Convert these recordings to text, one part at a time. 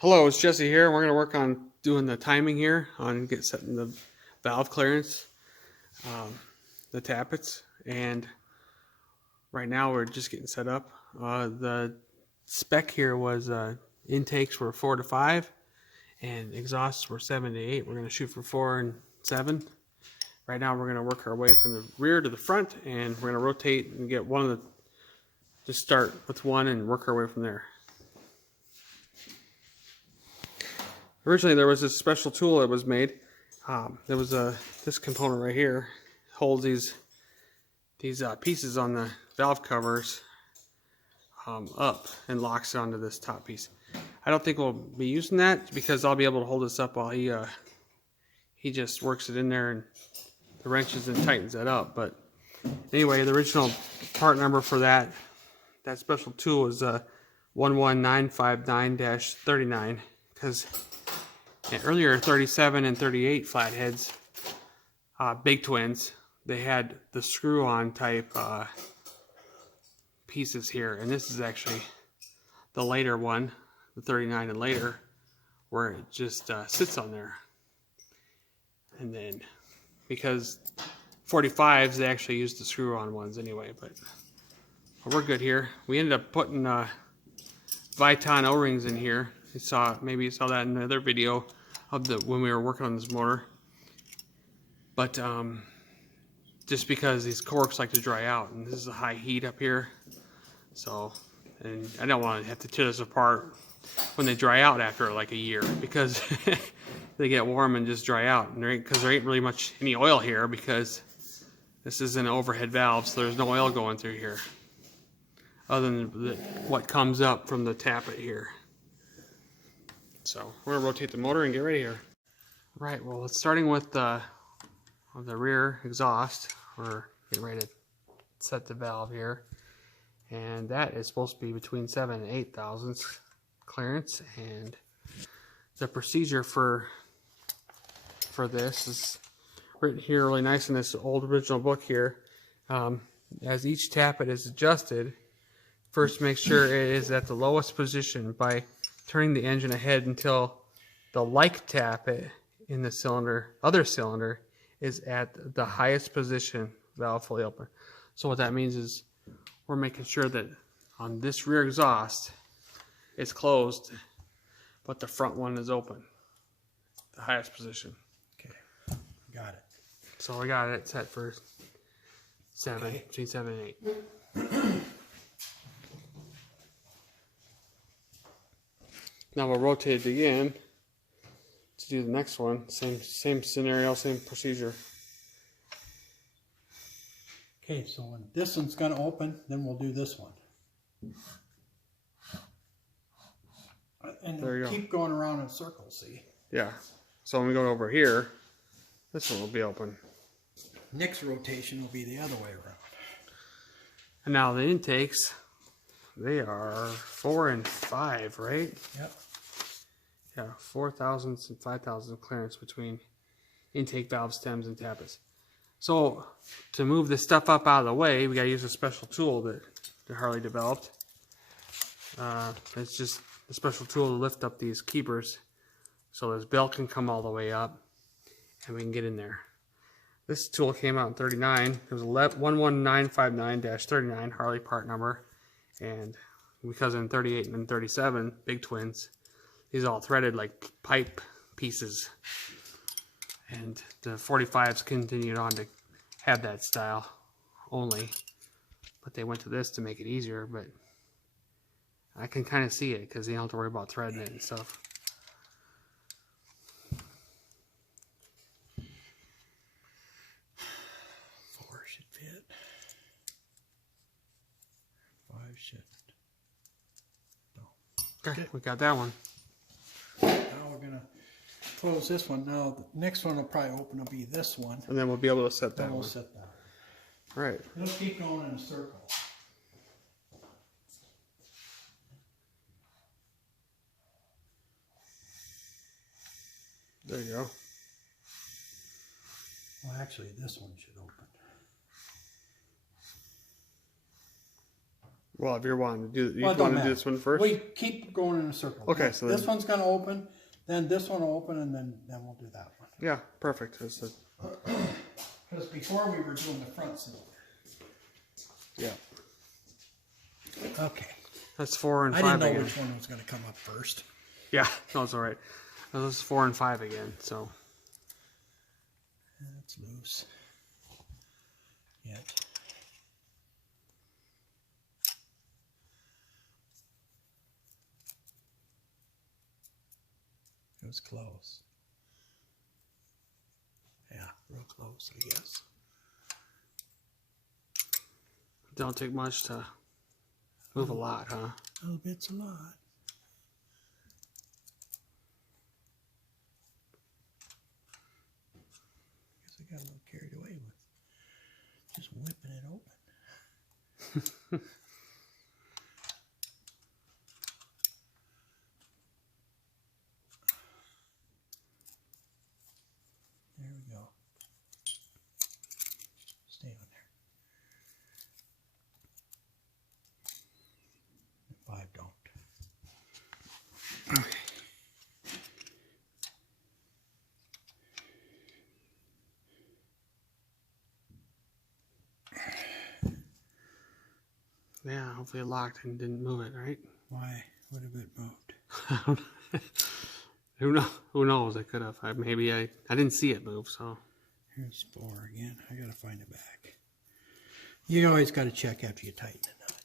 Hello, it's Jesse here. We're going to work on doing the timing here on setting the valve clearance, the tappets, and right now we're just getting set up. The spec here was intakes were 4 to 5 and exhausts were 7 to 8. We're going to shoot for 4 and 7. Right now we're going to work our way from the rear to the front, and we're going to rotate and get one of the, just start with one and work our way from there. Originally, there was this special tool that was made. There was this component right here holds these pieces on the valve covers up and locks it onto this top piece. I don't think we'll be using that because I'll be able to hold this up while he just works it in there and the wrenches and tightens that up. But anyway, the original part number for that special tool is 11959-39 because earlier 37 and 38 flatheads, big twins, they had the screw-on type pieces here, and this is actually the later one, the 39 and later, where it just sits on there. And then because 45s, they actually use the screw-on ones anyway, but we're good here. We ended up putting Viton O-rings in here. Maybe you saw that in another video of when we were working on this motor. But just because these corks like to dry out, and this is a high heat up here, so, and I don't want to have to tear this apart when they dry out after like a year, because they get warm and just dry out, and because there ain't really much any oil here, because this is an overhead valve, so there's no oil going through here other than what comes up from the tappet here. So we're gonna rotate the motor and get ready here. Right, well, it's starting with the rear exhaust. We're getting ready to set the valve here, and that is supposed to be between 7 and 8 thousandths clearance. And the procedure for this is written here really nice in this old original book here. As each tappet is adjusted, first make sure it is at the lowest position by turning the engine ahead until the like tappet in the other cylinder is at the highest position, valve fully open. So what that means is we're making sure that on this rear exhaust it's closed, but the front one is open, the highest position. Okay, got it. So we got it set for 7, okay. Between 7 and 8. Now we'll rotate it again to do the next one. Same scenario, same procedure. Okay, so when this one's going to open, then we'll do this one. And there you keep going around in circles, see? Yeah. So when we go over here, this one will be open. Next rotation will be the other way around. And now the intakes, they are 4 and 5, right? Yep. Yeah, 4 thousandths and 5 thousandths clearance between intake valve stems and tappets. So to move this stuff up out of the way, we got to use a special tool that Harley developed. It's just a special tool to lift up these keepers so this belt can come all the way up and we can get in there. This tool came out in 39. It was 11959-39 Harley part number. And because in 38 and 37, big twins, these are all threaded like pipe pieces. And the 45s continued on to have that style only. But they went to this to make it easier, but I can kind of see it because you don't have to worry about threading it and stuff. Okay, we got that one. Now we're going to close this one. Now the next one will probably open will be this one. And then we'll be able to set that one. We'll set that. Right. It'll keep going in a circle. There you go. Well, actually, this one should open. Well, if you're wanting to do, you Well, it don't want to do matter. this one first? We keep going in a circle. Okay, so this then- one's going to open, then this one will open, and then we'll do that one. Yeah, perfect. That's it. Because before we were doing the front cylinder. Yeah. Okay. That's 4 and 5 I didn't know again. which one was going to come up first. Yeah, no, it's all right. This is 4 and 5 again. So That's loose. Yet. It was close. Yeah, real close, I guess. don't take much to move a lot, huh? A little bit's a lot. Guess I got a little carried away with just whipping it open. There we go. Stay on there. The 5 don't. Okay. Yeah, hopefully it locked and didn't move it, right? Why would have it moved? Who knows? I could have. Maybe I didn't see it move, so. Here's 4 again. I gotta find it back. You always gotta check after you tighten the nut.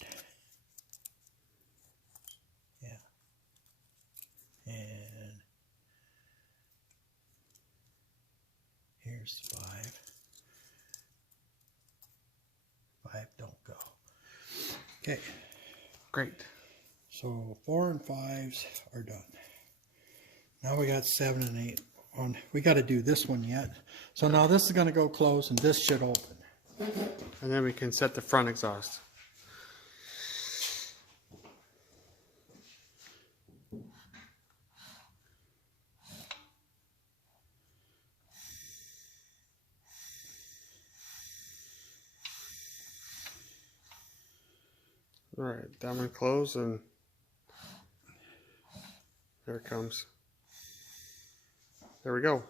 Yeah. And here's 5. 5 don't go. Okay. Great. So 4 and 5s are done. Now we got 7 and 8 on. We got to do this one yet. So now this is going to go close and this should open. And then we can set the front exhaust. All right, that one closed, and there it comes. There we go.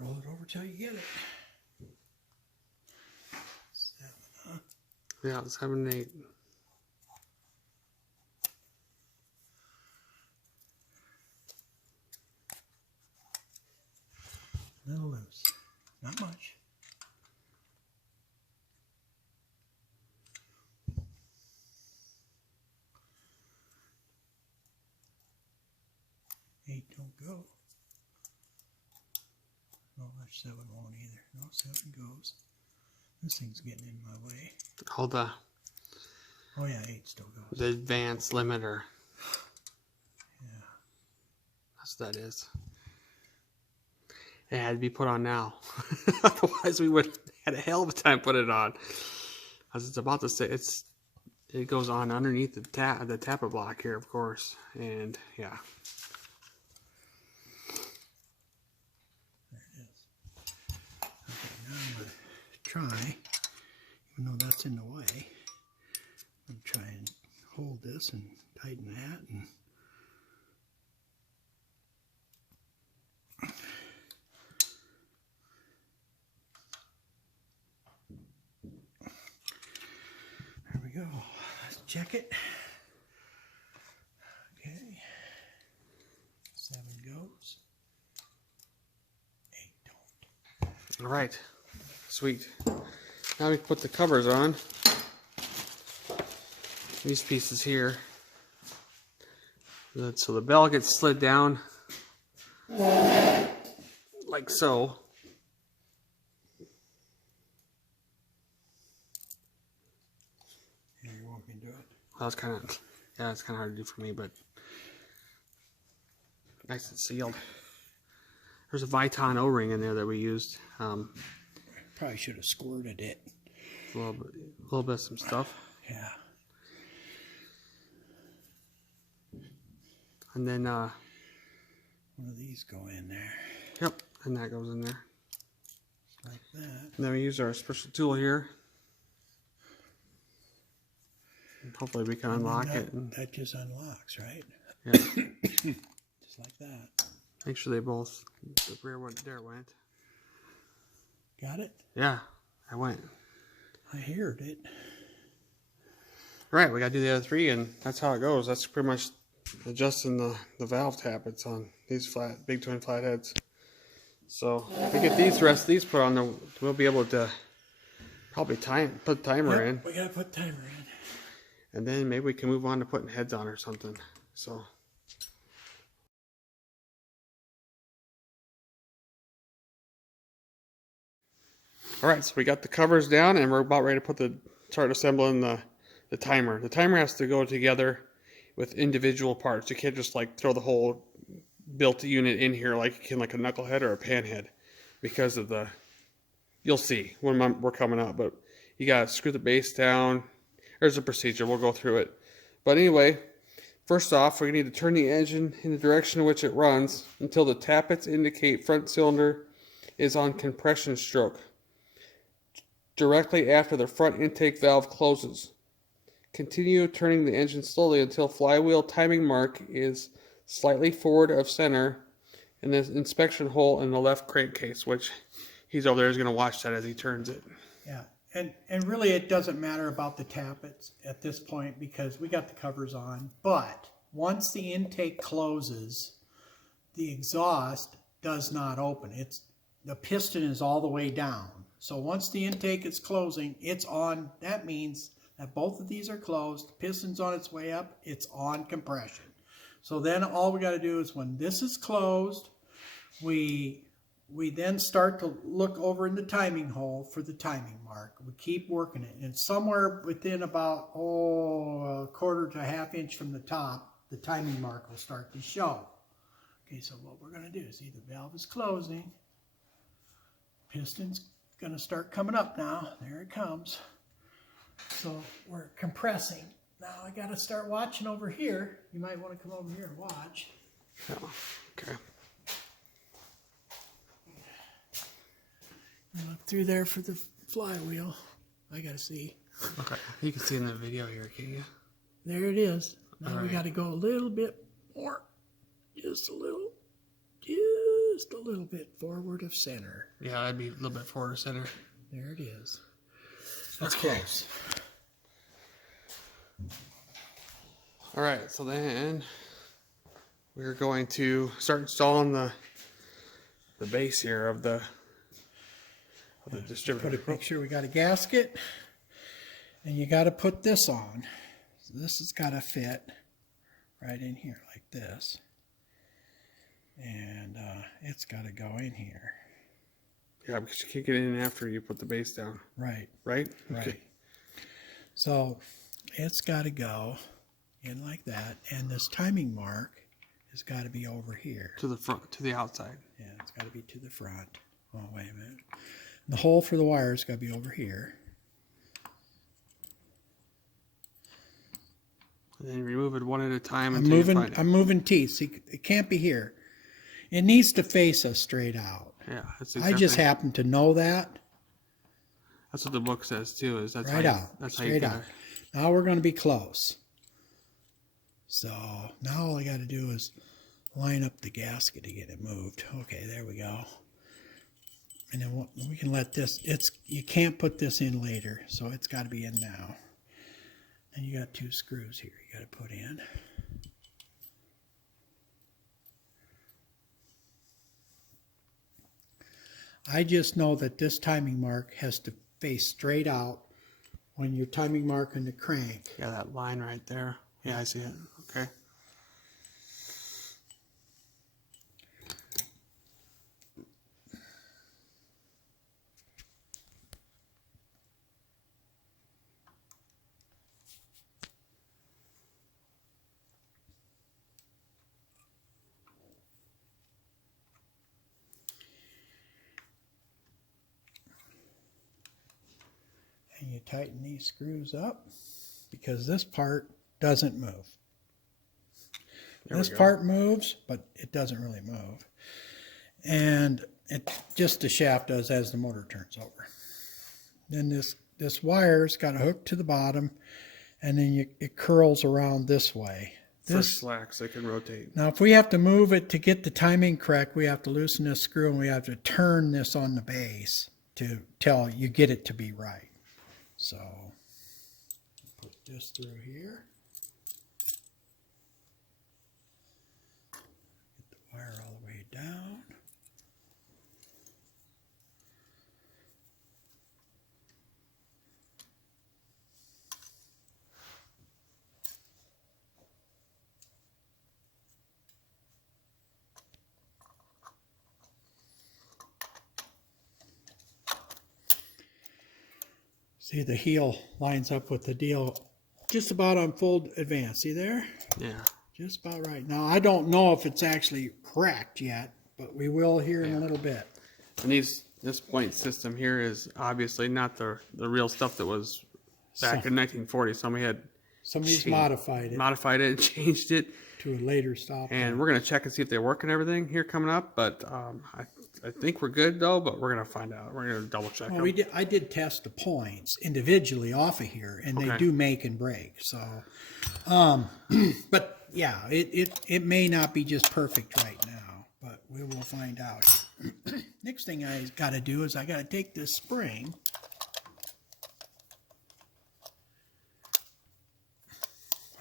Roll it over till you get it. 7, huh? Yeah, 7 and 8. A little loose. Not much. Eight don't go. No, that 7 won't either. No, 7 goes. This thing's getting in my way. Oh, the Oh yeah, 8 still goes. the advanced limiter. Yeah. That's what that is. It had to be put on now. Otherwise, we would have had a hell of a time putting it on. As it's about to say, it goes on underneath the tapper block here, of course, and yeah. There it is. Okay, now I'm going to try, even though that's in the way, I'm going to try and hold this and tighten that. And there we go. Let's check it. Okay. 7 goes. 8 don't. All right, sweet. Now we can put the covers on. These pieces here. So the bell gets slid down like so. Here, you want me to do it? That was kind of, yeah, it's kind of hard to do for me, but nice and sealed. There's a Viton O-ring in there that we used. Probably should have squirted it. A little bit of some stuff. Yeah. And then, One of these go in there. yep, and that goes in there. like that. And then we use our special tool here. And hopefully we can unlock it. And, That just unlocks, right? yeah. Just like that. Make sure they both, the rear one, there it went. Got it? Yeah, I went. I heard it. Right, we gotta do the other three, and that's how it goes. That's pretty much adjusting the valve tappets on these big twin flatheads. So if we get the rest of these put on there, we'll be able to probably put the timer in. We gotta put timer in. And then maybe we can move on to putting heads on or something. So. All right, so we got the covers down, and we're about ready to start assembling the timer. The timer has to go together with individual parts. You can't just like throw the whole built unit in here like you can like a knucklehead or a panhead, because of you'll see when we're coming up, but you gotta screw the base down. There's a procedure, we'll go through it. But anyway, first off, we need to turn the engine in the direction in which it runs until the tappets indicate front cylinder is on compression stroke, directly after the front intake valve closes. Continue turning the engine slowly until flywheel timing mark is slightly forward of center in the inspection hole in the left crankcase, which he's over there is going to watch that as he turns it. Yeah, and really it doesn't matter about the tappets at this point because we got the covers on. But once the intake closes, the exhaust does not open. The piston is all the way down. So once the intake is closing, it's on. That means that both of these are closed. Piston's on its way up. It's on compression. So then all we got to do is when this is closed, we then start to look over in the timing hole for the timing mark. We keep working it. And somewhere within about, a quarter to a half inch from the top, the timing mark will start to show. Okay, so what we're going to do is see the valve is closing. Piston's going to start coming up now. There it comes. So we're compressing. Now I got to start watching over here. You might want to come over here and watch. Oh, okay. Look through there for the flywheel. I got to see. Okay, you can see in the video here, can you? There it is. Now All we right. got to go a little bit more. Just a little bit forward of center. Yeah, that'd be a little bit forward of center. There it is. That's close. All right, so then we're going to start installing the base here of the distributor. Make sure we got a gasket, and you got to put this on. So this has got to fit right in here like this, and it's got to go in here. Yeah, because you can't get in after you put the base down. Right. Right? Right. Okay. So it's got to go in like that, and this timing mark has got to be over here. To the front, to the outside. Yeah, it's got to be to the front. Oh, wait a minute. The hole for the wire has got to be over here. And then remove it one at a time I'm until you find it. moving. I'm moving teeth. See, it can't be here. It needs to face us straight out. Yeah, that's I just exactly- happen to know that. That's what the book says too. Is that's Right how you, out. That's how you Straight get out. it. Now we're going to be close. So now all I got to do is line up the gasket to get it moved. Okay, there we go. And then we can let this. You can't put this in later, so it's got to be in now. And you got 2 screws here you got to put in. I just know that this timing mark has to face straight out when you're timing marking the crank. Yeah, that line right there. Yeah, I see it. Okay. And you tighten these screws up because this part doesn't move. There This we go. part moves, but it doesn't really move. And just the shaft does as the motor turns over. Then this wire's got a hook to the bottom, and then it curls around this way. For slacks, they can rotate. Now, if we have to move it to get the timing correct, we have to loosen this screw, and we have to turn this on the base to tell you get it to be right. So, put this through here. Get the wire all the way down. See, the heel lines up with the deal just about on full advance. See there? Yeah. Just about right. Now, I don't know if it's actually cracked yet, but we will here in a little bit. And this point system here is obviously not the real stuff that was back in 1940. Somebody's modified it. Modified it and changed it. To a later stop. And we're going to check and see if they work and everything here coming up. But I think we're good, though, but we're going to find out. We're going to double check them. I did test the points individually off of here, and they do make and break. So, but yeah, it may not be just perfect right now, but we will find out. Next thing I got to do is I got to take this spring.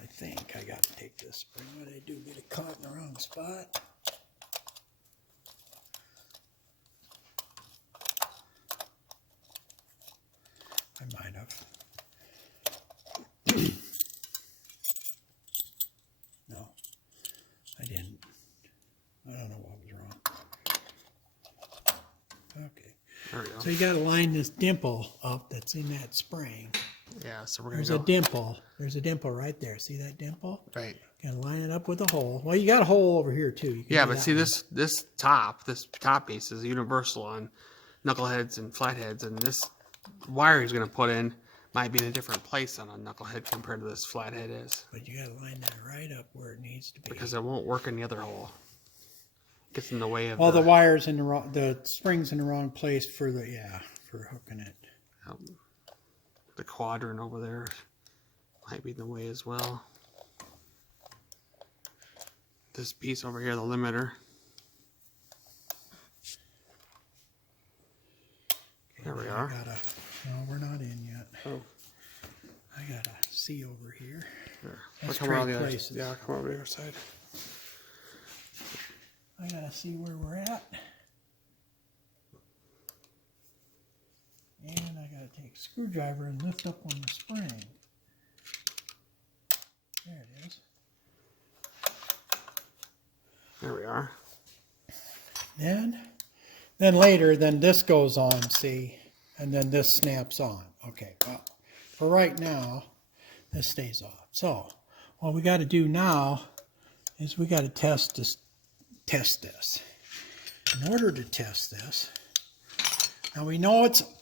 I think I got to take this spring. What did I do? Get it caught in the wrong spot. I might have. No, I didn't. I don't know what was wrong. Okay. There we go. So you got to line this dimple up that's in that spring. Yeah, so we're going to There's a dimple. There's a dimple right there. See that dimple? Right. Got to line it up with a hole. Well, you got a hole over here too. You can Yeah, do but that see one. this top piece is universal on knuckleheads and flatheads, and this wire he's going to put in might be in a different place on a knucklehead compared to this flathead is. But you got to line that right up where it needs to be. Because it won't work in the other hole. It gets in the way of Well, the wire's in the wrong, the spring's in the wrong place for for hooking it. The quadrant over there might be in the way as well. This piece over here, the limiter. There we are. No, we're not in yet. Oh. I got a C over here. There. Let's Come around trade the other, places. yeah, come over the other side. I gotta see where we're at. And I gotta take a screwdriver and lift up on the spring. There it is. There we are. Then later, this goes on, see, and then this snaps on. Okay, well, for right now, this stays off. So, what we got to do now is we got to test this. In order to test this, now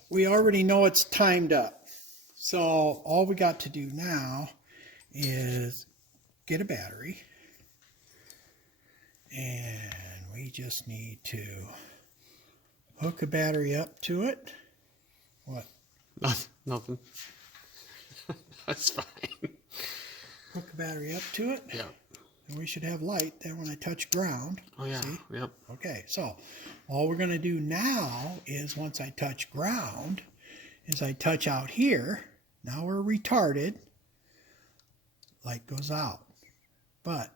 we already know it's timed up. So all we got to do now is get a battery, and we just need to hook a battery up to it. What? Nothing. That's fine. Hook a battery up to it. Yeah. And we should have light then when I touch ground. Oh yeah. See? Yep. Okay, so all we're going to do now is once I touch ground, is I touch out here. Now we're retarded. Light goes out. But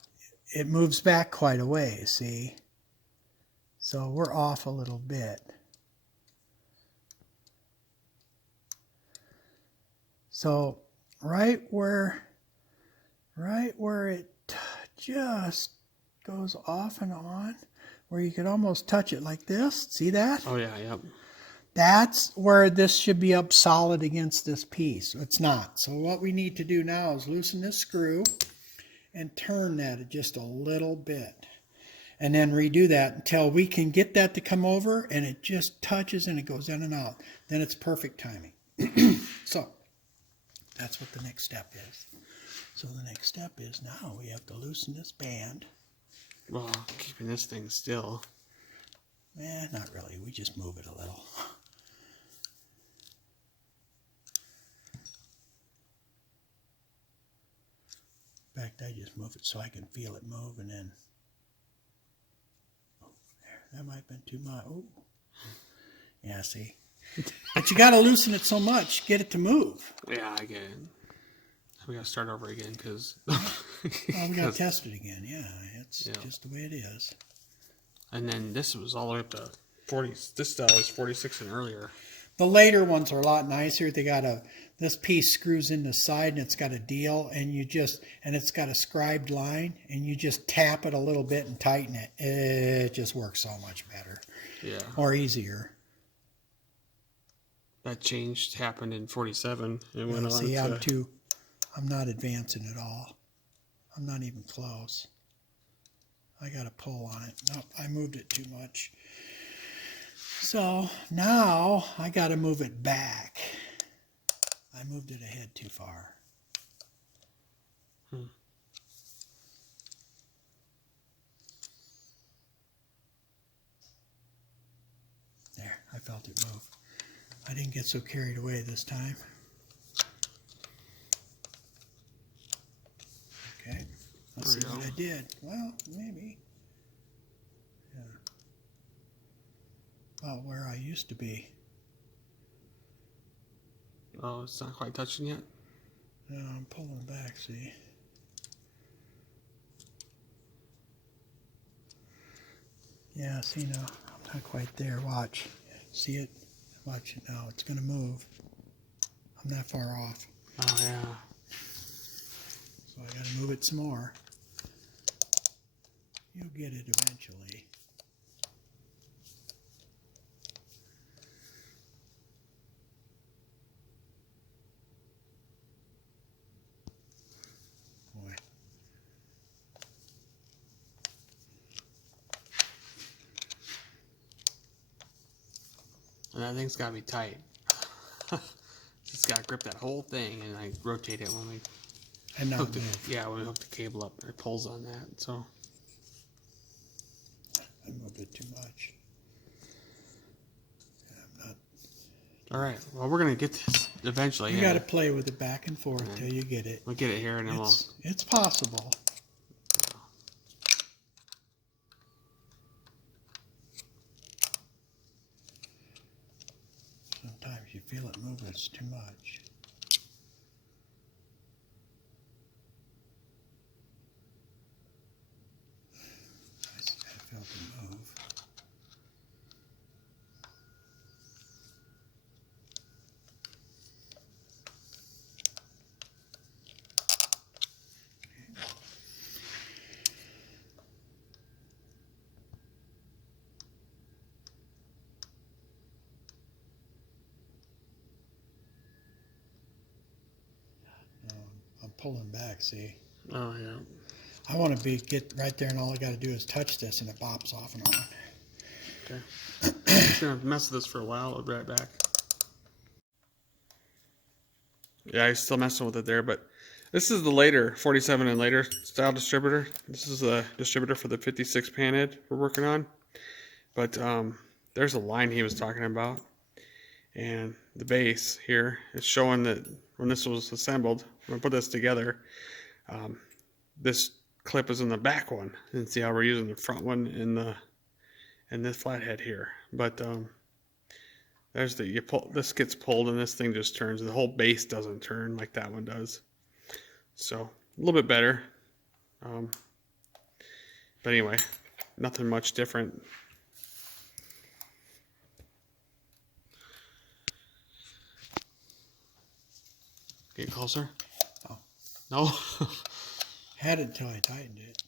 it moves back quite a way, see? So we're off a little bit. So right where it just goes off and on, where you could almost touch it like this. See that? Oh yeah, yep. That's where this should be up solid against this piece. It's not. So what we need to do now is loosen this screw and turn that just a little bit. And then redo that until we can get that to come over and it just touches and it goes in and out. Then it's perfect timing. So that's what the next step is. So the next step is now we have to loosen this band. Well, keeping this thing still. Not really. We just move it a little. In fact, I just move it so I can feel it move, and then that might have been too much. Oh, yeah. See, but you got to loosen it so much, get it to move. Yeah, I get it. We got to start over again because. Well, we got to test it again. Yeah, it's just the way it is. And then this was all the way up to 40. This style is 46 and earlier. The later ones are a lot nicer. They got this piece screws in the side and it's got a deal, and it's got a scribed line, and you just tap it a little bit and tighten it. It just works so much better. Yeah. Or easier. That change happened in 47. It went on See, to... I'm not advancing at all. I'm not even close. I got to pull on it. Nope, I moved it too much. So now I got to move it back. I moved it ahead too far. There, I felt it move. I didn't get so carried away this time. Okay, let's see what I did. Well, maybe. Yeah. About where I used to be. Oh, it's not quite touching yet? No, I'm pulling back, see. Yeah, see now, I'm not quite there. Watch. See it? Watch it now. It's going to move. I'm that far off. Oh, yeah. So I got to move it some more. You'll get it eventually. Boy. And that thing's got to be tight. It's got to grip that whole thing, and I rotate it when we hook when we hook the cable up. It pulls on that, so. I moved it too much. I'm not. All right. Well, we're gonna get this eventually. You got to play with it back and forth till you get it. We'll get it here, and then It's possible. Sometimes you feel it move, it's too much. I felt it move. I'm pulling back, see? Oh, yeah. I want to get right there, and all I got to do is touch this, and it bops off and on. Okay. I'm just gonna mess with this for a while. I'll be right back. Yeah, I'm still messing with it there, but this is the later 47 and later style distributor. This is the distributor for the 56 pan head we're working on. But there's a line he was talking about, and the base here is showing that when this was assembled, when I put this together, this clip is in the back one, and see how we're using the front one in this flathead here. But there's this gets pulled and this thing just turns. The whole base doesn't turn like that one does. So a little bit better. But anyway, nothing much different. Get closer. Oh. No. Had it until I tightened it.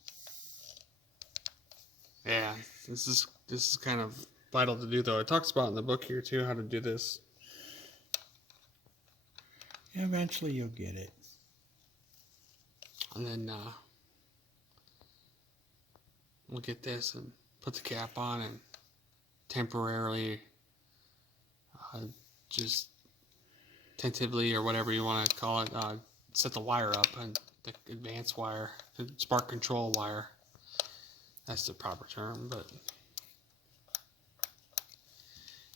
Yeah, this is kind of vital to do, though. It talks about in the book here too how to do this. Eventually you'll get it. And then we'll get this and put the cap on and temporarily just tentatively, or whatever you want to call it, set the wire up, and the advanced wire, the spark control wire. That's the proper term, but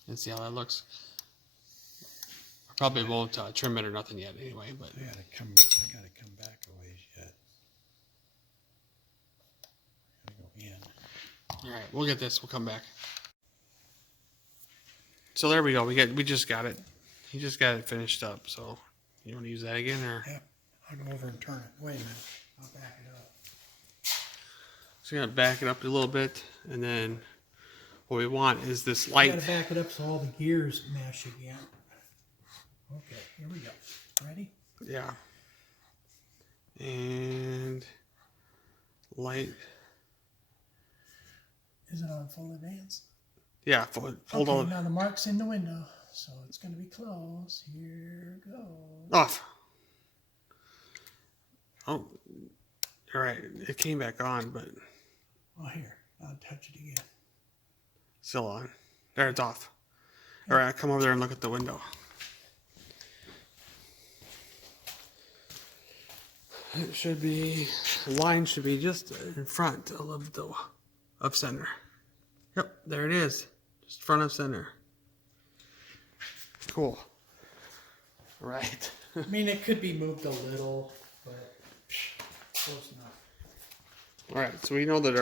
and see how that looks. I probably won't trim it or nothing yet anyway, but I gotta come back a ways yet. Gotta go in. all right, we'll get this. We'll come back. So there we go. We just got it. He just got it finished up. So you want to use that again, or? Yep. I'll go over and turn it. Wait a minute. I'll back it up. So you're gonna back it up a little bit, and then what we want is this You light. gotta back it up so all the gears mesh again. Okay, here we go. Ready? Yeah. And light. Is it on full advance? Yeah, fold Okay, all now the mark's in the window, so it's gonna be close. Here goes. off. Oh, all right. It came back on, but Oh, here. I'll touch it again. still on. There, it's off. All right, come over there and look at the window. It should be, the line should be just in front of center. Yep, there it is. Just front of center. Cool. All right. I mean, it could be moved a little, but close enough. All right, so we know that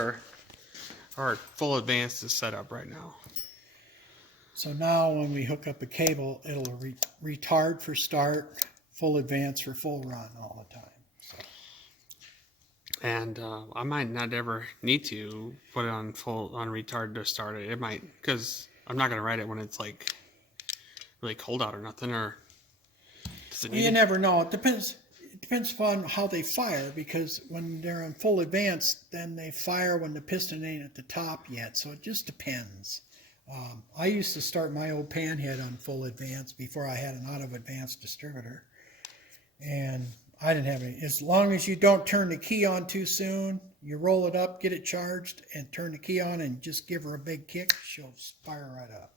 our full advance is set up right now. So now when we hook up a cable, it'll retard for start, full advance for full run all the time. So. And I might not ever need to put it on retard to start it. It might, because I'm not going to ride it when it's like really cold out or nothing. Or does it Well, need you it? never know. It depends upon how they fire, because when they're on full advance, then they fire when the piston ain't at the top yet. So it just depends. I used to start my old panhead on full advance before I had an out of advance distributor, and I didn't have any. As long as you don't turn the key on too soon, you roll it up, get it charged, and turn the key on, and just give her a big kick, she'll fire right up.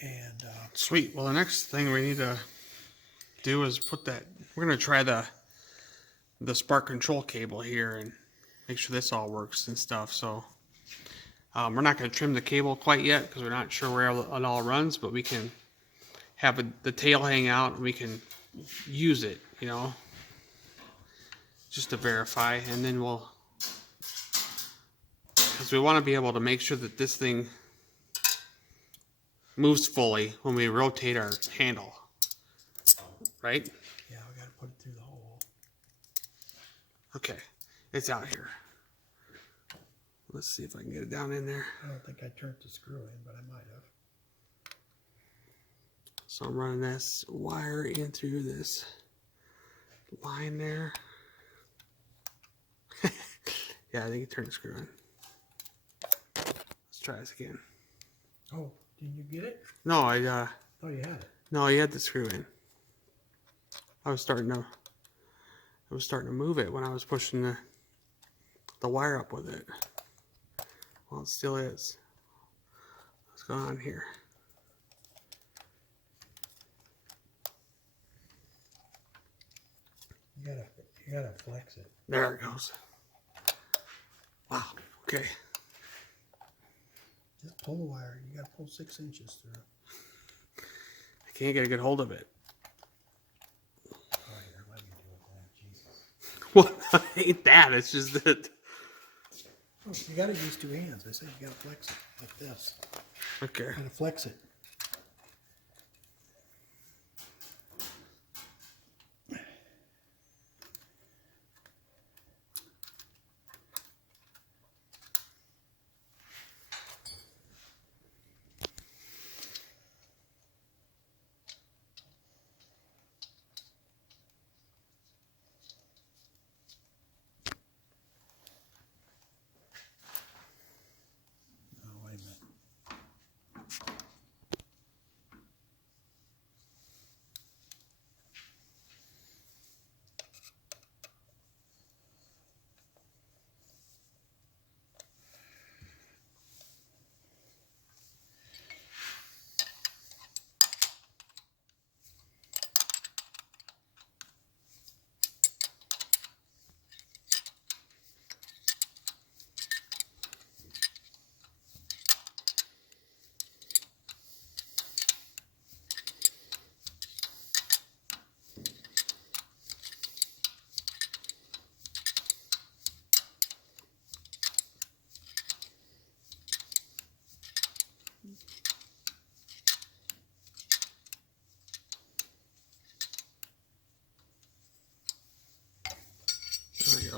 And Sweet. Well, the next thing we need to do is put that. We're going to try the spark control cable here and make sure this all works and stuff. So we're not going to trim the cable quite yet because we're not sure where it all runs, but we can have the tail hang out and we can use it, you know, just to verify. And then we'll, because we want to be able to make sure that this thing moves fully when we rotate our handle, right? yeah, we got to put it through the hole. Okay, it's out here. Let's see if I can get it down in there. I don't think I turned the screw in, but I might have. So I'm running this wire in through this line there. Yeah, I think it turned the screw in. Let's try this again. Oh, did you get it? No, Oh, you had it. no, you had the screw in. I was starting to move it when I was pushing the wire up with it. Well, it still is. What's going on here? You gotta flex it. There it goes. Wow. Okay. Just pull the wire. You gotta pull 6 inches through it. I can't get a good hold of it. Oh, here, let me do it then. Jesus. Well, ain't that? It's just that. Oh, you gotta use 2 hands. I said you gotta flex it like this. Okay. You gotta flex it. Oh, wait a minute.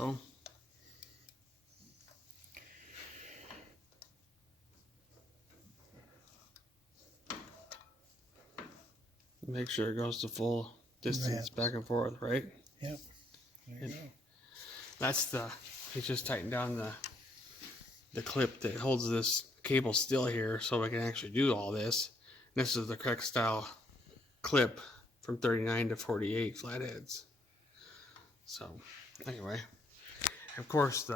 go. Make sure it goes the full distance back and forth, right? Yep. There you go. That's he just tightened down the clip that holds this cable still here so we can actually do all this. This is the correct style clip from 39 to 48 flatheads. So anyway, of course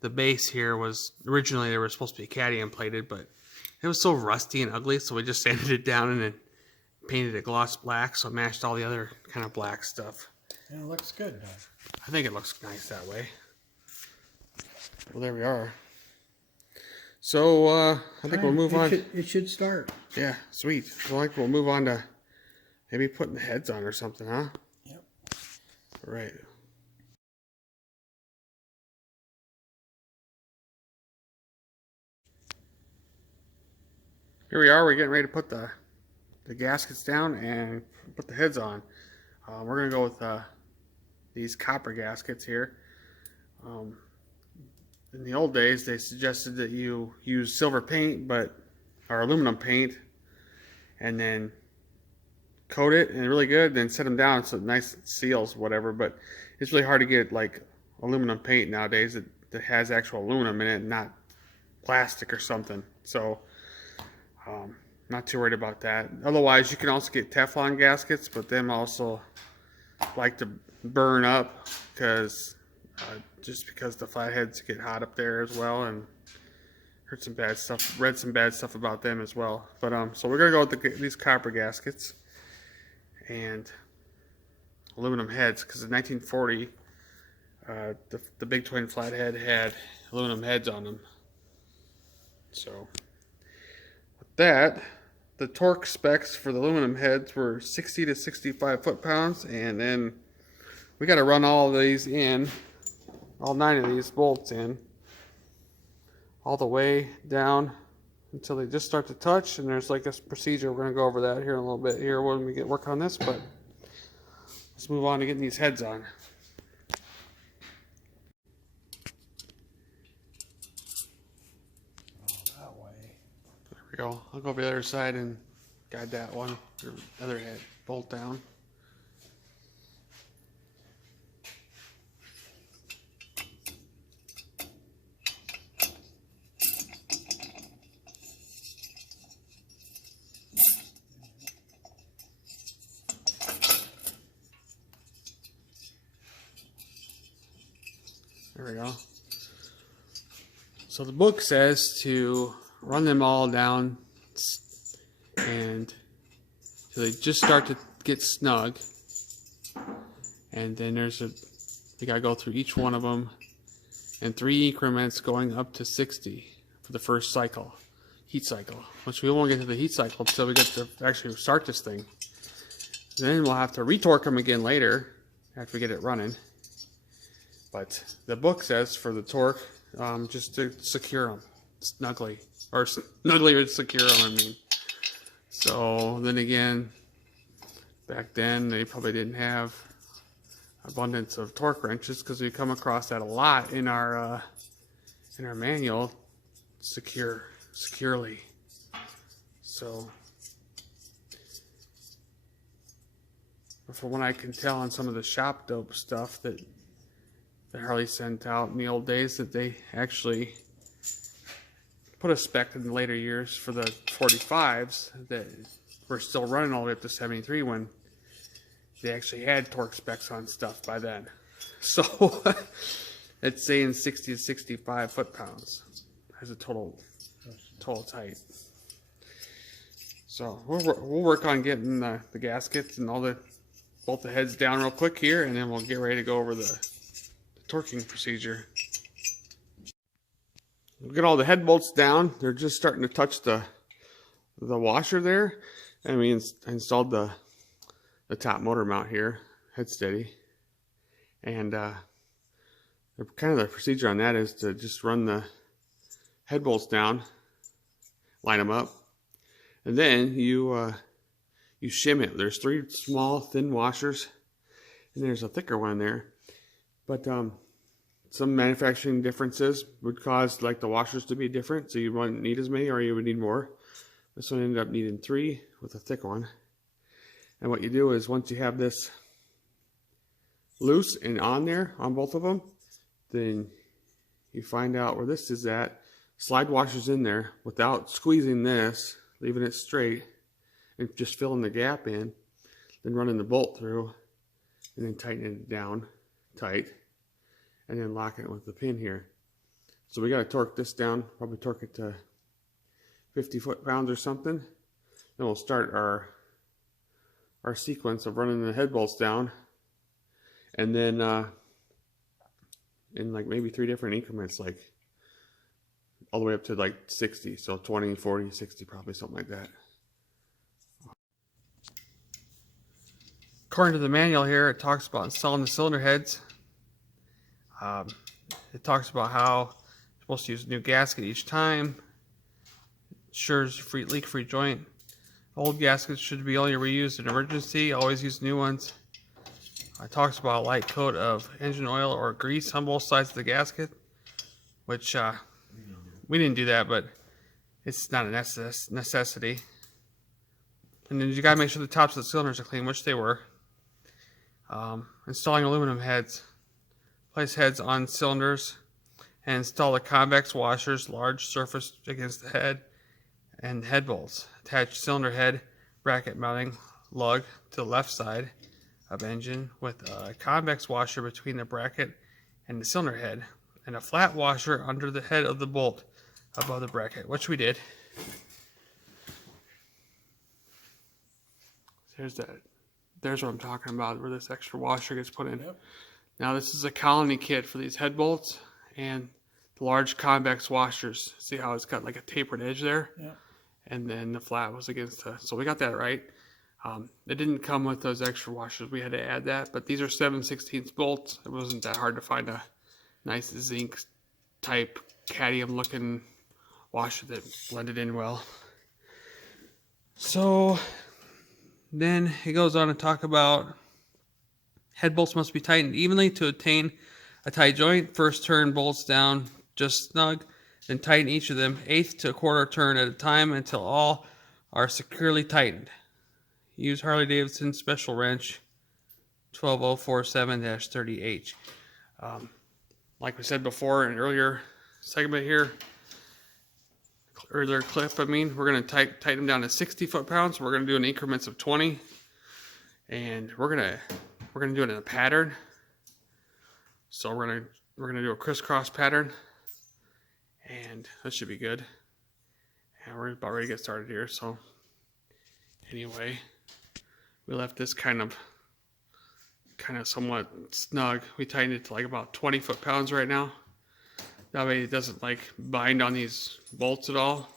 the base here was originally they were supposed to be cadmium plated, but it was so rusty and ugly, so we just sanded it down and then painted it gloss black, so it matched all the other kind of black stuff. And it looks good, though. I think it looks nice that way. Well, there we are. So I think we'll move on. It should start. Yeah, sweet. So I think we'll move on to maybe putting the heads on or something, huh? Yep. All right. Here we are. We're getting ready to put the gaskets down and put the heads on. We're going to go with these copper gaskets here. In the old days, they suggested that you use silver paint, or aluminum paint, and then coat it and really good, then set them down so nice seals, whatever. But it's really hard to get like aluminum paint nowadays that has actual aluminum in it, not plastic or something. So not too worried about that. Otherwise, you can also get Teflon gaskets, but them also like to burn up just because the flatheads get hot up there as well, and heard some bad stuff, read some bad stuff about them as well. But so we're gonna go with these copper gaskets and aluminum heads, because in 1940 the big twin flathead had aluminum heads on them. So with that, the torque specs for the aluminum heads were 60 to 65 foot-pounds, and then we got to run all of these in, all 9 of these bolts in, all the way down until they just start to touch. And there's like a procedure. We're going to go over that here in a little bit here when we get work on this, but let's move on to getting these heads on. That way. There we go. I'll go over the other side and guide that one, or other head bolt down. There we go. So the book says to run them all down and so they just start to get snug, and then you gotta go through each one of them in 3 increments going up to 60 for the first cycle, heat cycle, which we won't get to the heat cycle until we get to actually start this thing. Then we'll have to retorque them again later after we get it running. But the book says for the torque, just to secure them snugly, or secure them, I mean. So then again, back then they probably didn't have abundance of torque wrenches, because we come across that a lot in our manual, securely. So from what I can tell on some of the shop dope stuff that Harley sent out in the old days, that they actually put a spec in the later years for the 45s that were still running all the way up to 73 when they actually had torque specs on stuff by then. So it's saying 60 to 65 foot-pounds as a total tight. So we'll work on getting the gaskets and both the heads down real quick here, and then we'll get ready to go over the torquing procedure. We'll get all the head bolts down. They're just starting to touch the washer there. And we installed the top motor mount here, head steady. And the procedure on that is to just run the head bolts down, line them up, and then you shim it. There's 3 small thin washers, and there's a thicker one there. But some manufacturing differences would cause like the washers to be different, so you wouldn't need as many, or you would need more. This one ended up needing 3 with a thick one. And what you do is once you have this loose and on there on both of them, then you find out where this is at, slide washers in there without squeezing this, leaving it straight, and just filling the gap in, then running the bolt through, and then tightening it down tight, and then locking it with the pin here. So we got to torque this down, probably torque it to 50 foot-pounds or something. Then we'll start our sequence of running the head bolts down, and then in like maybe 3 different increments, like all the way up to like 60. So 20, 40, 60, probably something like that. According to the manual here, it talks about installing the cylinder heads. It talks about how you're supposed to use a new gasket each time. Ensures leak-free joint. Old gaskets should be only reused in emergency. Always use new ones. It talks about a light coat of engine oil or grease on both sides of the gasket, which we didn't do that, but it's not a necessity. And then you gotta make sure the tops of the cylinders are clean, which they were. Installing aluminum heads. Place heads on cylinders and install the convex washers, large surface against the head and head bolts. Attach cylinder head bracket mounting lug to the left side of engine with a convex washer between the bracket and the cylinder head, and a flat washer under the head of the bolt above the bracket, which we did. There's what I'm talking about, where this extra washer gets put in. Yep. Now this is a colony kit for these head bolts and the large convex washers. See how it's got like a tapered edge there? Yeah. And then the flat was against the, so we got that right. It didn't come with those extra washers. We had to add that, but these are 7/16 bolts. It wasn't that hard to find a nice zinc type cadmium looking washer that blended in well. So then it goes on to talk about head bolts must be tightened evenly to attain a tight joint. First turn bolts down just snug, then tighten each of them 1/8 to 1/4 turn at a time until all are securely tightened. Use Harley Davidson special wrench 12047-30H. Like we said before in an earlier segment here, earlier clip, we're going to tighten them down to 60 foot-pounds. We're going to do in increments of 20, and we're going to do it in a pattern. So we're going to do a crisscross pattern, and that should be good. And we're about ready to get started here. So anyway, we left this kind of somewhat snug. We tightened it to like about 20 foot-pounds right now. That way it doesn't like bind on these bolts at all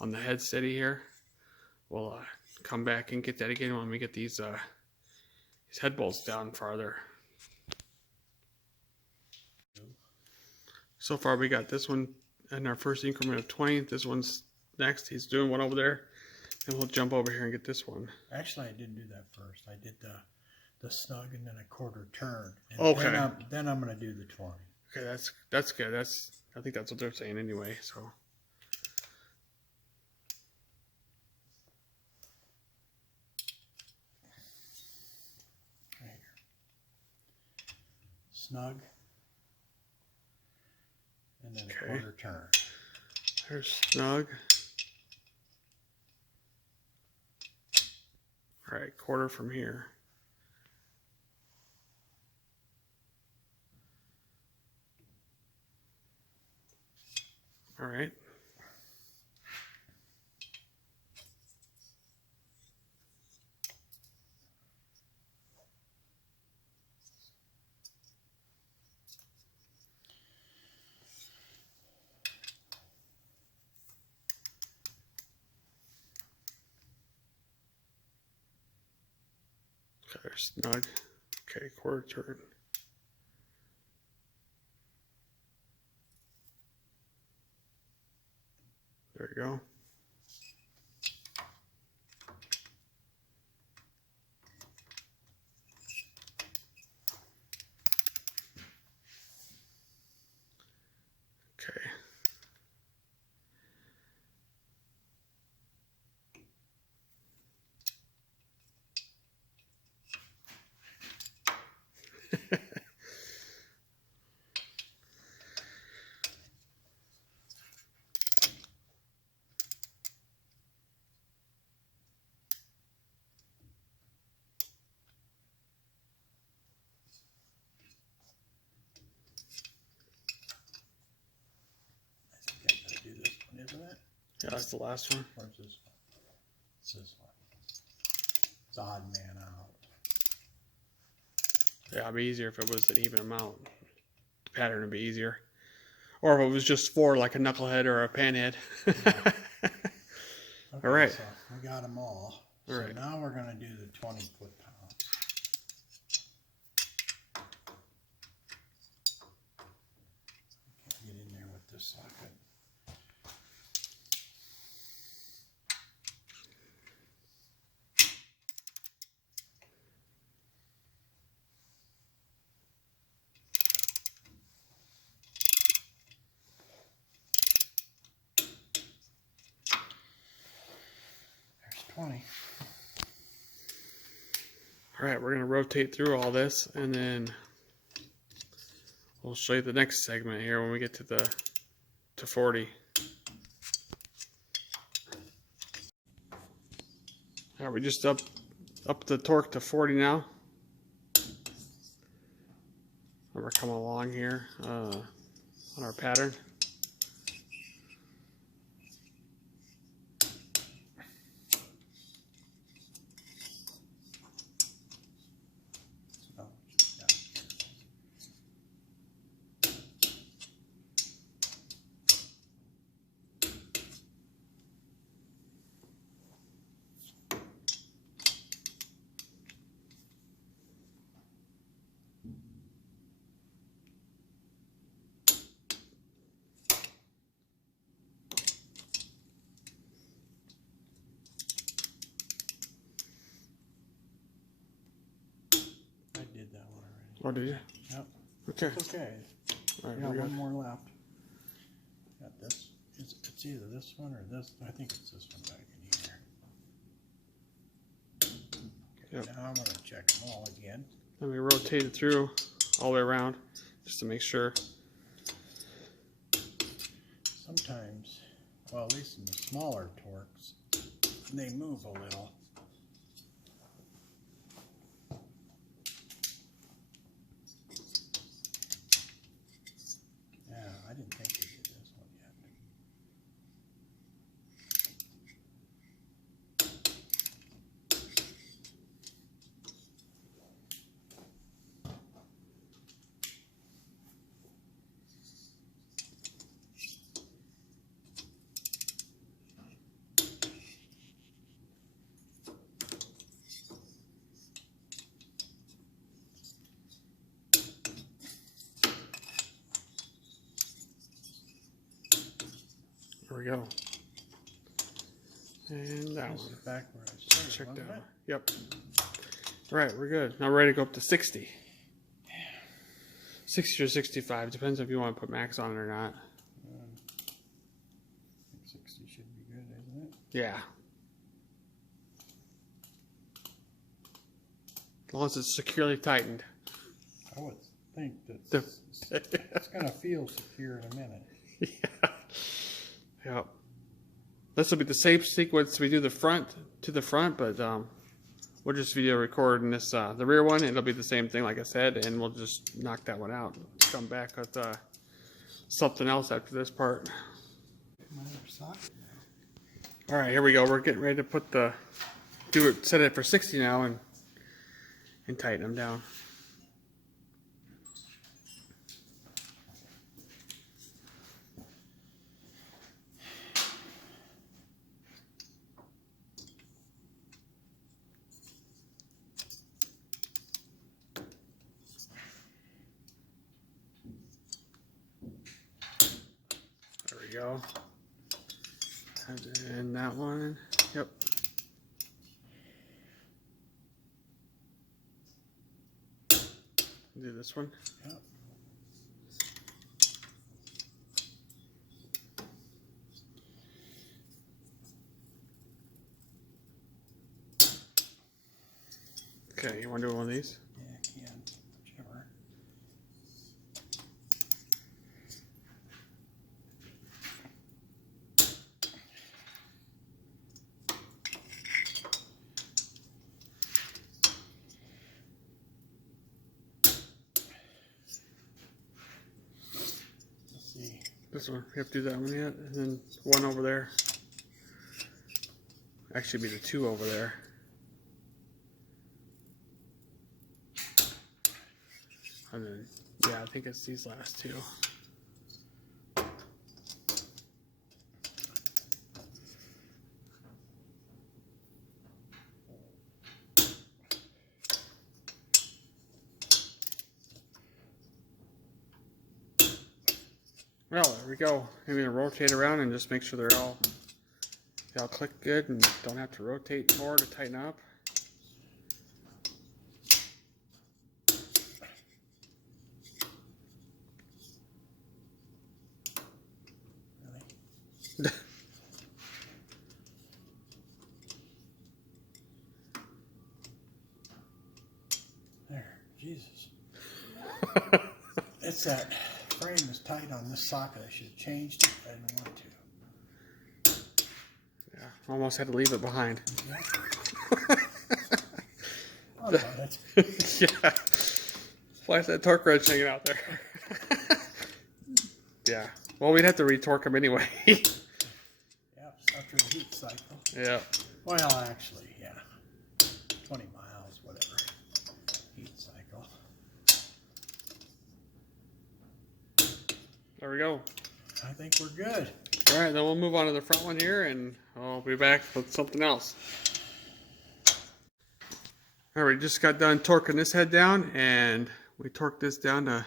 on the head steady here. We'll come back and get that again when we get these head bolts down farther. So far we got this one in our first increment of 20. This one's next. He's doing one over there, and we'll jump over here and get this one. Actually, I didn't do that first. I did the snug and then a 1/4 turn. And okay. Then I'm going to do the 20. Okay, that's good. I think that's what they're saying anyway. So. Right here. Snug. And then a 1/4 turn. There's snug. All right, 1/4 from here. All right. Okay, snug. Okay, 1/4 turn. There you go. Okay. I think I gotta do this one, isn't it? Yeah, that's the last one. Where's this one? It's this one. It's odd man out. Yeah, it'd be easier if it was an even amount. The pattern would be easier. Or if it was just for like a knucklehead or a panhead. Okay, All right. so we got them all. All So right. now we're going to do the 20 foot-pounds. Can't get in there with this socket. There's 20. All right, we're going to rotate through all this, and then we'll show you the next segment here when we get to 40. All right, we just up the torque to 40 now. And we're coming along here on our pattern. Oh, yeah. I did that one already. Oh, did you? Yep. Okay. It's okay. All right, We got we're one good. more left. Got this. It's either this one or this. I think it's this one back in here. Okay, Yep. now I'm going to check them all again. And we rotate it through all the way around just to make sure. Sometimes, well, at least in the smaller torques, they move a little. Yeah, I didn't think we did this one yet. There we go. And that This one. is back where I started, Check wasn't that it? one. Yep. All right, we're good. Now we're ready to go up to 60. 60 or 65, depends if you want to put max on it or not. I think 60 should be good, isn't it? Yeah. As long as it's securely tightened. I would think that The- it's going to feel secure in a minute. Yeah. Yep. This will be the same sequence we do the front to the front, but we'll just video record in this the rear one. It'll be the same thing, like I said, and we'll just knock that one out. Come back with something else after this part. My other socket now. All right, here we go. We're getting ready to put set it for 60 now and tighten them down. There we go. And then that one. Yep. Do this one. Yep. Okay, you want to do one of these? Yeah, I can. Whichever. Let's see. This one. You have to do that one yet, and then one over there. Actually, be the two over there. And then, yeah, I think it's these last two. Well, there we go. I'm gonna rotate around and just make sure they all click good and don't have to rotate more to tighten up. Really? There, Jesus. It's that frame is tight on this socket. I should have changed it. I didn't want to. Yeah, almost had to leave it behind. Yeah. Oh, no, that's Yeah. Why is that torque wrench hanging out there? Yeah. Well, we'd have to retorque them anyway. yeah, after the heat cycle. Yeah. Well, actually, yeah. 20 miles, whatever. Heat cycle. There we go. I think we're good. All right, then we'll move on to the front one here, and I'll be back with something else. All right, we just got done torquing this head down, and we torqued this down to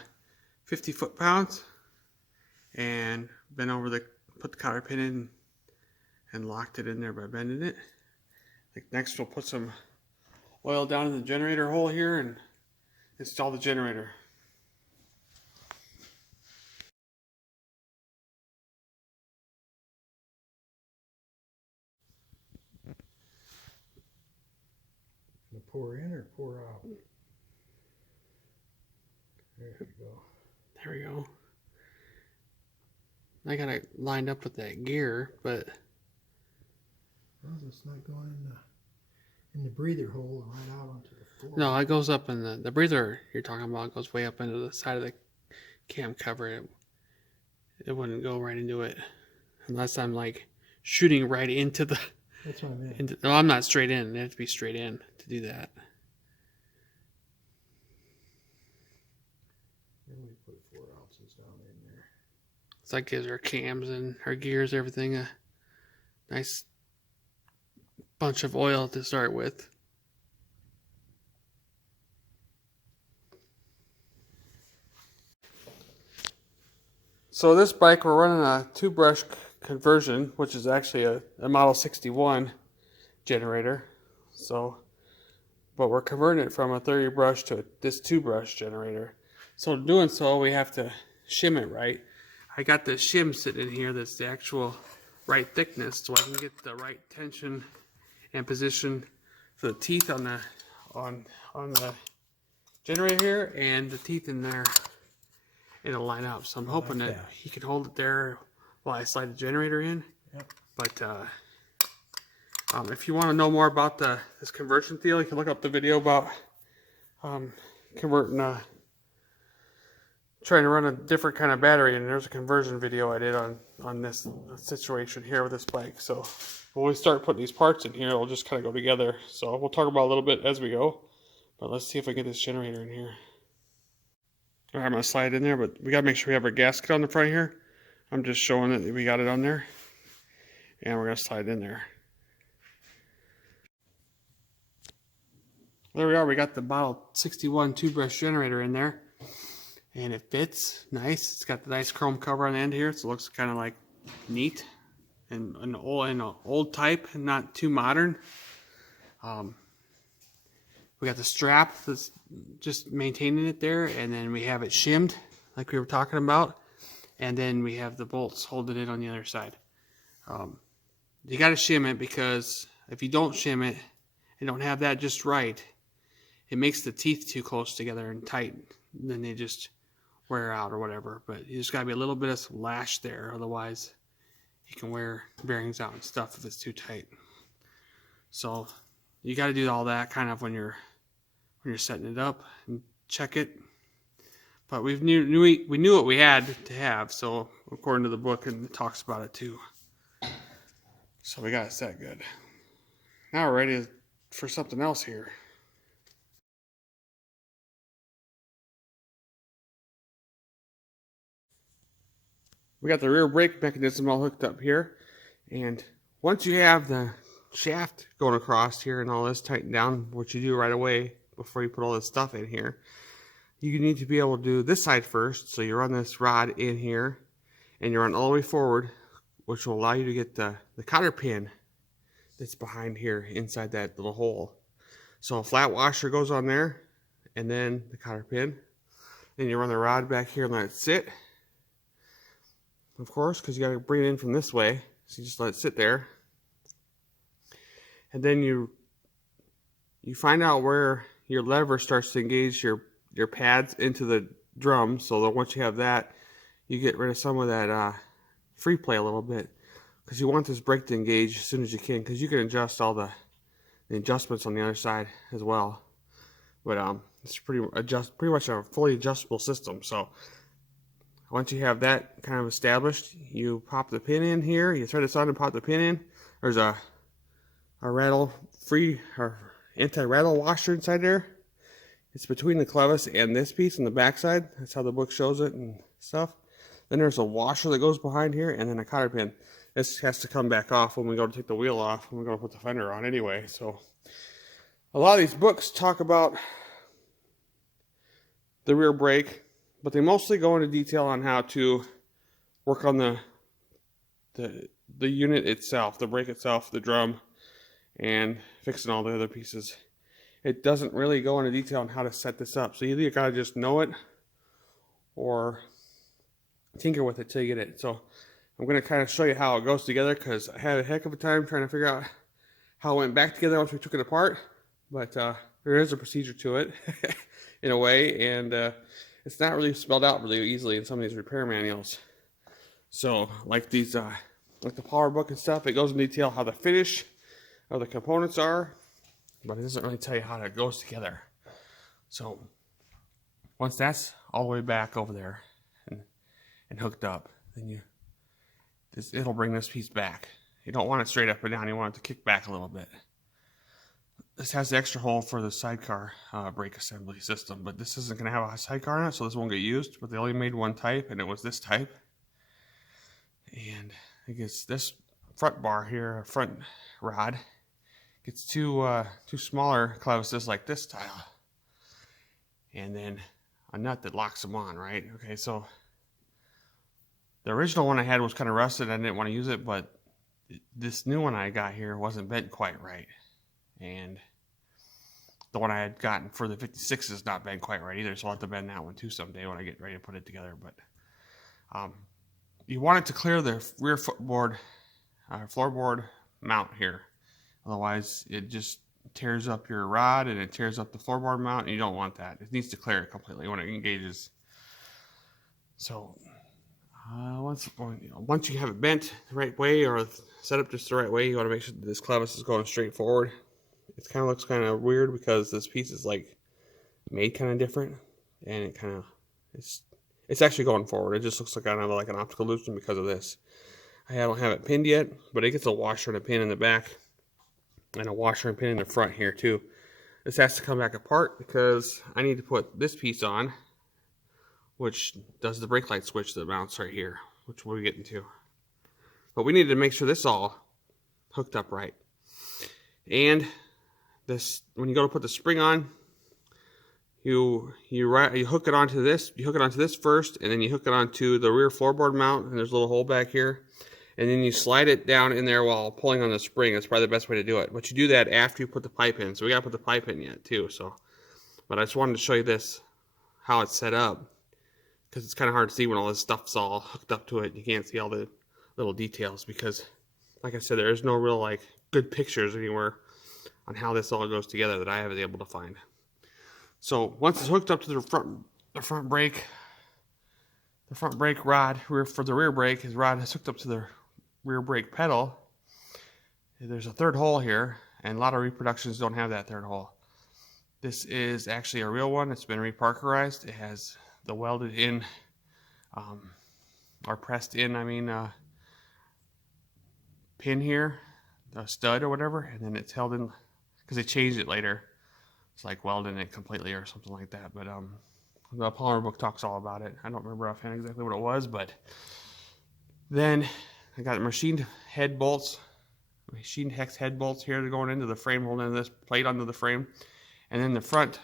50 foot-pounds, and bent over put the cotter pin in and locked it in there by bending it. Next, we'll put some oil down in the generator hole here and install the generator. Pour in or pour out? There you go. There we go. I got it lined up with that gear, but Well, it's not going in the breather hole and right out onto the floor. no, it goes up in the breather you're talking about goes way up into the side of the cam cover. It wouldn't go right into it unless I'm like shooting right into the. That's what I meant. No, I'm not straight in. It has to be straight in to do that. Then we put 4 ounces down in there. So that gives our cams and our gears, everything, a nice bunch of oil to start with. So this bike, we're running a 2-brush conversion, which is actually a Model 61 generator. So, but we're converting it from a 30 brush to this 2-brush generator. So doing so, we have to shim it right. I got the shim sitting in here that's the actual right thickness, so I can get the right tension and position for the teeth on the generator here, and the teeth in there. It'll line up. So I'm hoping that he can hold it there while I slide the generator in. Yep. But if you want to know more about this conversion deal, you can look up the video about converting trying to run a different kind of battery, and there's a conversion video I did on this situation here with this bike. So when we start putting these parts in here, it'll just kind of go together. So we'll talk about it a little bit as we go, but let's see if we get this generator in here. All right, I'm gonna slide it in there, but we gotta make sure we have our gasket on the front here. I'm just showing that we got it on there, and we're gonna slide it in there. There we are. We got the Model 61 2-brush generator in there, and it fits nice. It's got the nice chrome cover on the end here, so it looks kind of like neat and an old type, and not too modern. We got the strap that's just maintaining it there, and then we have it shimmed like we were talking about, and then we have the bolts holding it on the other side. You got to shim it, because if you don't shim it and don't have that just right, it makes the teeth too close together and tight. And then they just wear out or whatever. But you just got to be a little bit of lash there. Otherwise, you can wear bearings out and stuff if it's too tight. So you got to do all that kind of when you're setting it up and check it. But we knew what we had to have. So according to the book, and it talks about it too. So we got it set good. Now we're ready for something else here. We got the rear brake mechanism all hooked up here. And once you have the shaft going across here and all this tightened down, what you do right away before you put all this stuff in here, you need to be able to do this side first. So you run this rod in here and you run all the way forward, which will allow you to get the cotter pin that's behind here inside that little hole. So a flat washer goes on there and then the cotter pin. Then you run the rod back here and let it sit. Of course, because you got to bring it in from this way. So you just let it sit there. And then you find out where your lever starts to engage your pads into the drum, so that once you have that, you get rid of some of that free play a little bit, because you want this brake to engage as soon as you can, because you can adjust all the adjustments on the other side as well. But it's pretty much a fully adjustable system. So once you have that kind of established, you pop the pin in here, you thread this on and pop the pin in. There's a rattle free or anti-rattle washer inside there. It's between the clevis and this piece on the back side. That's how the book shows it and stuff. Then there's a washer that goes behind here, and then a cotter pin. This has to come back off when we go to take the wheel off, when we go to put the fender on anyway. So a lot of these books talk about the rear brake, but they mostly go into detail on how to work on the unit itself, the brake itself, the drum, and fixing all the other pieces. It doesn't really go into detail on how to set this up. So either you gotta just know it or tinker with it till you get it. So I'm gonna kind of show you how it goes together, because I had a heck of a time trying to figure out how it went back together once we took it apart. But there is a procedure to it in a way, and it's not really spelled out really easily in some of these repair manuals. So like these, like the power book and stuff, it goes in detail how the finish of the components are, but it doesn't really tell you how it goes together. So once that's all the way back over there and hooked up, then it'll bring this piece back. You don't want it straight up and down, you want it to kick back a little bit. This has the extra hole for the sidecar brake assembly system, but this isn't going to have a sidecar in it, so this won't get used. But they only made one type, and it was this type. And it gets this front bar here, front rod, gets two smaller clevises like this style, and then a nut that locks them on, right? Okay, so the original one I had was kind of rusted. I didn't want to use it, but this new one I got here wasn't bent quite right. And the one I had gotten for the 56 is not bent quite right either, so I'll have to bend that one too someday when I get ready to put it together. But you want it to clear the rear floorboard mount here. Otherwise, it just tears up your rod and it tears up the floorboard mount, and you don't want that. It needs to clear it completely when it engages. So once you have it bent the right way or set up just the right way, you want to make sure that this clevis is going straight forward. It kind of looks kind of weird because this piece is like made kind of different, and it kind of it's actually going forward. It just looks like kind of like an optical illusion because of this. I don't have it pinned yet, but it gets a washer and a pin in the back and a washer and pin in the front here too. This has to come back apart because I need to put this piece on, which does the brake light switch that mounts right here, which we'll be getting to. But we need to make sure this all hooked up right. And this, when you go to put the spring on, you hook it onto this. You hook it onto this first, and then you hook it onto the rear floorboard mount, and there's a little hole back here. And then you slide it down in there while pulling on the spring. That's probably the best way to do it. But you do that after you put the pipe in. So we gotta put the pipe in yet too. So, but I just wanted to show you this, how it's set up, because it's kind of hard to see when all this stuff's all hooked up to it. You can't see all the little details because, like I said, there is no real like good pictures anywhere on how this all goes together that I was able to find. So once it's hooked up to the front brake rod, for the rear brake, his rod is hooked up to the rear brake pedal. There's a third hole here, and a lot of reproductions don't have that third hole. This is actually a real one. It's been reparkerized. It has the welded in, or pressed in, pin here, a stud or whatever, and then it's held in, because they changed it later. It's like welding it completely or something like that. But the polymer book talks all about it. I don't remember offhand exactly what it was, but then I got machined head bolts, machined hex head bolts here. They're going into the frame, holding this plate onto the frame, and then the front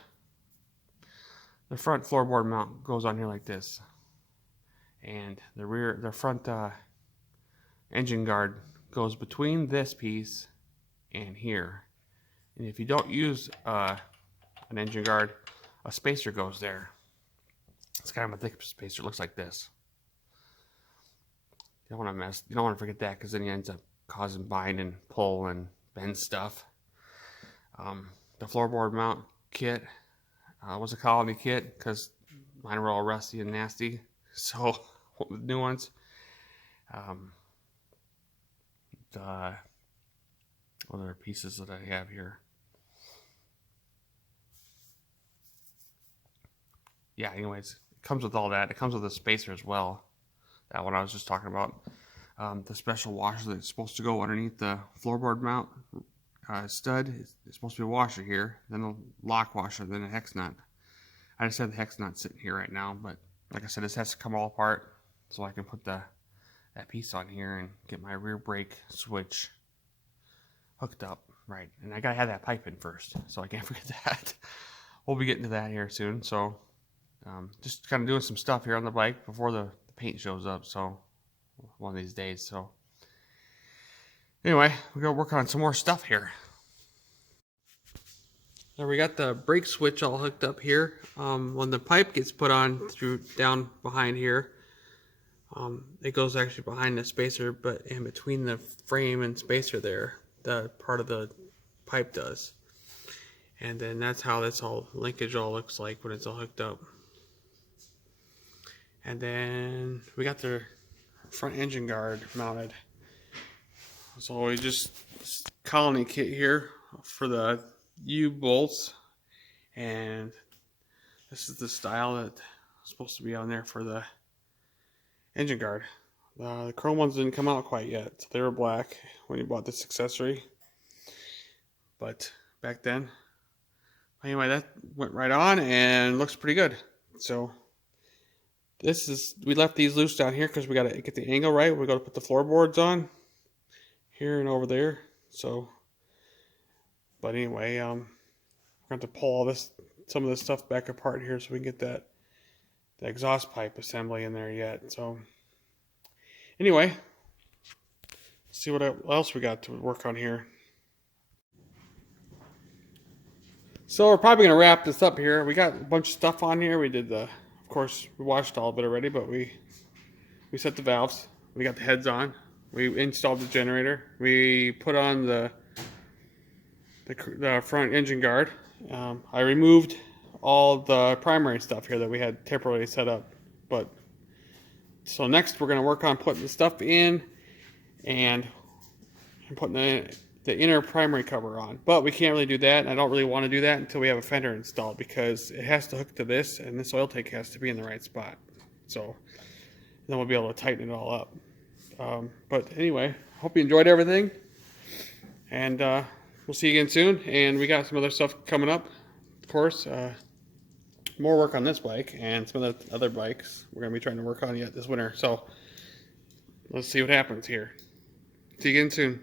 floorboard mount goes on here like this, and the front engine guard goes between this piece and here. And if you don't use an engine guard, a spacer goes there. It's kind of a thick spacer. It looks like this. You don't want to forget that, because then you end up causing bind and pull and bend stuff. The floorboard mount kit was a Colony kit, because mine were all rusty and nasty. So new ones. The other pieces that I have here. Yeah, anyways, it comes with all that. It comes with a spacer as well. That one I was just talking about. The special washer that's supposed to go underneath the floorboard mount stud. It's supposed to be a washer here, then a lock washer, then a hex nut. I just have the hex nut sitting here right now, but like I said, this has to come all apart so I can put that piece on here and get my rear brake switch hooked up right. And I gotta have that pipe in first, so I can't forget that. We'll be getting to that here soon. So just kind of doing some stuff here on the bike before the paint shows up. So one of these days. So anyway, we gotta work on some more stuff here. Now we got the brake switch all hooked up here. When the pipe gets put on down behind here, it goes actually behind the spacer, but in between the frame and spacer there, the part of the pipe does. And then that's how this whole linkage all looks like when it's all hooked up. And then we got the front engine guard mounted. So we just Colony kit here for the U bolts, and this is the style that's supposed to be on there for the engine guard. The chrome ones didn't come out quite yet, so they were black when you bought this accessory, but back then. Anyway, that went right on and looks pretty good. So we left these loose down here because we got to get the angle right. We got to put the floorboards on here and over there. So, but anyway, we're going to pull some of this stuff back apart here so we can get the exhaust pipe assembly in there yet. So anyway, let's see what else we got to work on here. So we're probably going to wrap this up here. We got a bunch of stuff on here. We did of course, we washed all of it already, but we set the valves. We got the heads on. We installed the generator. We put on the front engine guard. I removed all the primary stuff here that we had temporarily set up. So next we're going to work on putting the stuff in and putting the inner primary cover on. But we can't really do that, and I don't really want to do that until we have a fender installed, because it has to hook to this, and this oil tank has to be in the right spot. So then we'll be able to tighten it all up. But anyway, hope you enjoyed everything, and we'll see you again soon. And we got some other stuff coming up, of course. More work on this bike and some of the other bikes we're going to be trying to work on yet this winter. So let's see what happens here. See you again soon.